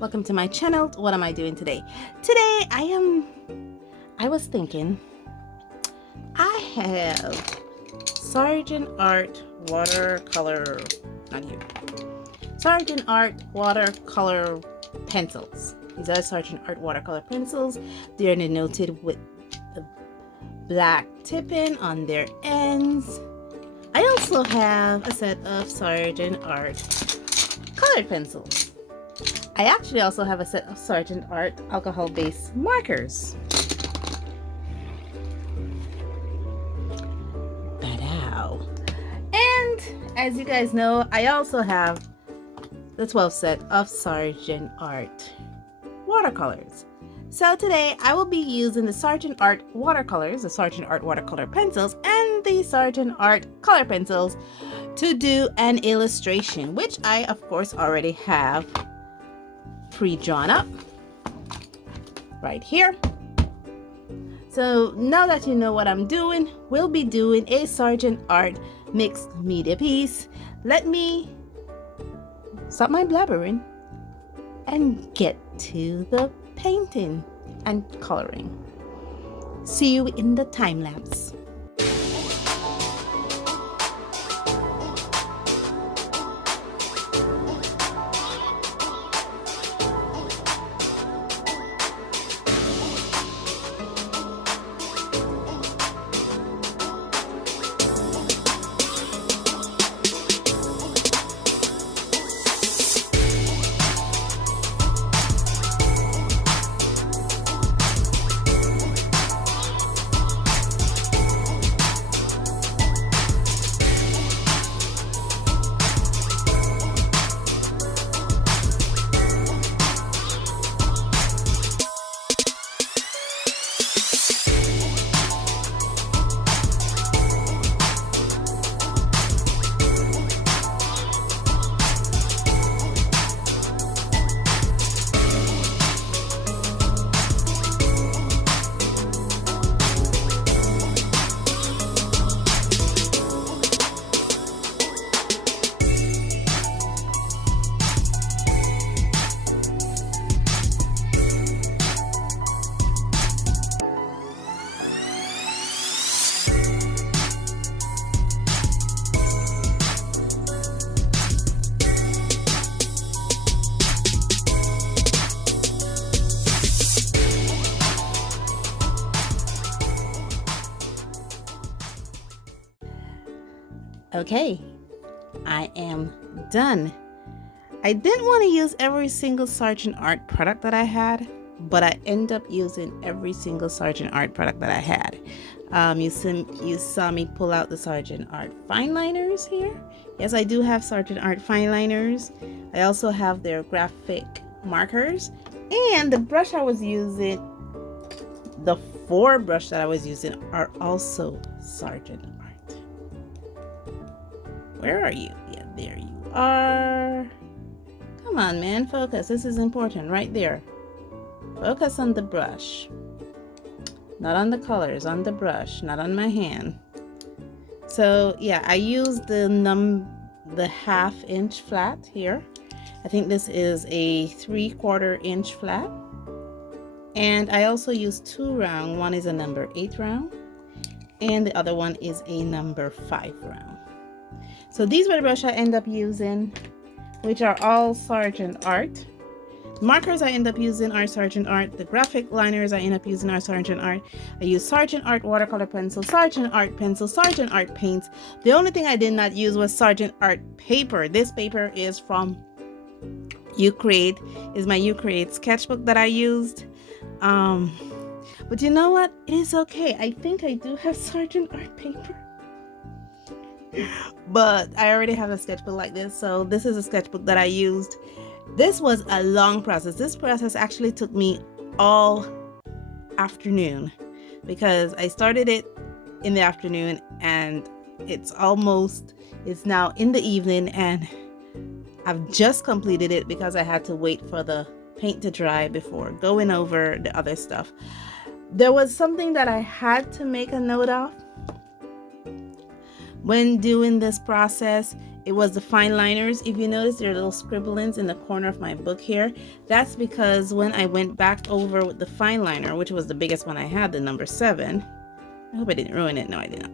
welcome to my channel. What am I doing today? Today I was thinking I have Sargent Art watercolor, not here, Sargent Art watercolor pencils. These are Sargent Art watercolor pencils. They're denoted with the black tipping on their ends. I also have a set of Sargent Art colored pencils. I actually also have a set of Sargent Art alcohol-based markers. Ba-dow. And as you guys know, I also have the 12 set of Sargent Art watercolors. So today I will be using the Sargent Art watercolors, the Sargent Art watercolor pencils, and the Sargent Art color pencils to do an illustration, which I of course already have pre-drawn up right here. So now that you know what I'm doing, we'll be doing a Sargent Art mixed media piece. Let me stop my blabbering and get to the painting and coloring. See you in the time lapse. Okay, I am done. I didn't want to use every single Sargent Art product that I had, but I end up using every single Sargent Art product that I had. You saw me pull out the Sargent Art fine liners here. Yes, I do have Sargent Art fine liners. I also have their graphic markers, and the brush I was using, the 4 brush that I was using, are also Sargent Art. Where are you? Yeah, there you are. Come on, man, focus. This is important right there. Focus on the brush. Not on the colors, on the brush, not on my hand. So yeah, I used the 1/2 inch flat here. I think this is a 3/4 inch flat. And I also used 2 round. One is a number 8 round, and the other one is a number 5 round. So these were the brush I end up using, which are all Sargent Art. Markers I end up using are Sargent Art. The graphic liners I end up using are Sargent Art. I use Sargent Art watercolor pencil, Sargent Art pencil, Sargent Art paints. The only thing I did not use was Sargent Art paper. This paper is from Ucreate, is my Ucreate sketchbook that I used. But you know what? It is okay. I think I do have Sargent Art paper. But I already have a sketchbook like this, so this is a sketchbook that I used. This was a long process. This process actually took me all afternoon because I started it in the afternoon and it's now in the evening, and I've just completed it because I had to wait for the paint to dry before going over the other stuff. There was something that I had to make a note of when doing this process. it was the fine liners. If you notice, there are little scribblings in the corner of my book here. That's because when I went back over with the fine liner, which was the biggest one I had, the number 7. I hope I didn't ruin it. No, I did not.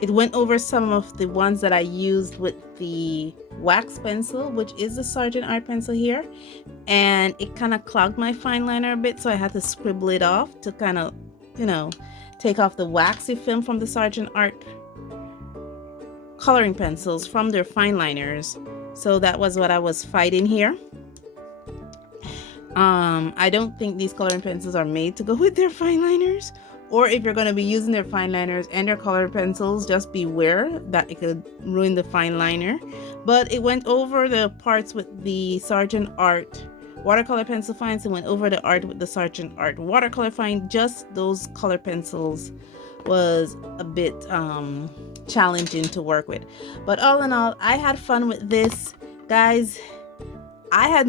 It went over some of the ones that I used with the wax pencil, which is the Sargent Art pencil here, and it kind of clogged my fine liner a bit, so I had to scribble it off to kind of, you know, take off the waxy film from the Sargent Art coloring pencils from their fine liners. So that was what I was fighting here. I don't think these coloring pencils are made to go with their fine liners, or if you're going to be using their fine liners and their coloring pencils, just beware that it could ruin the fine liner. But it went over the parts with the Sargent Art watercolor pencil fines, and went over the art with the Sargent Art watercolor fine. Just those color pencils was a bit challenging to work with, but all in all, I had fun with this, guys. I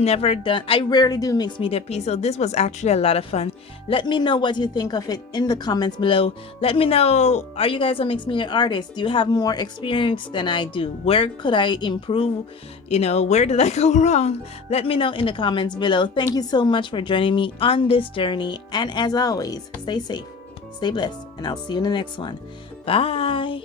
rarely do mixed media piece, so this was actually a lot of fun. Let me know what you think of it in the comments below. Let me know, are you guys a mixed media artist? Do you have more experience than I do? Where could I improve? You know, where did I go wrong? Let me know in the comments below. Thank you so much for joining me on this journey, and as always, stay safe, stay blessed, and I'll see you in the next one. Bye.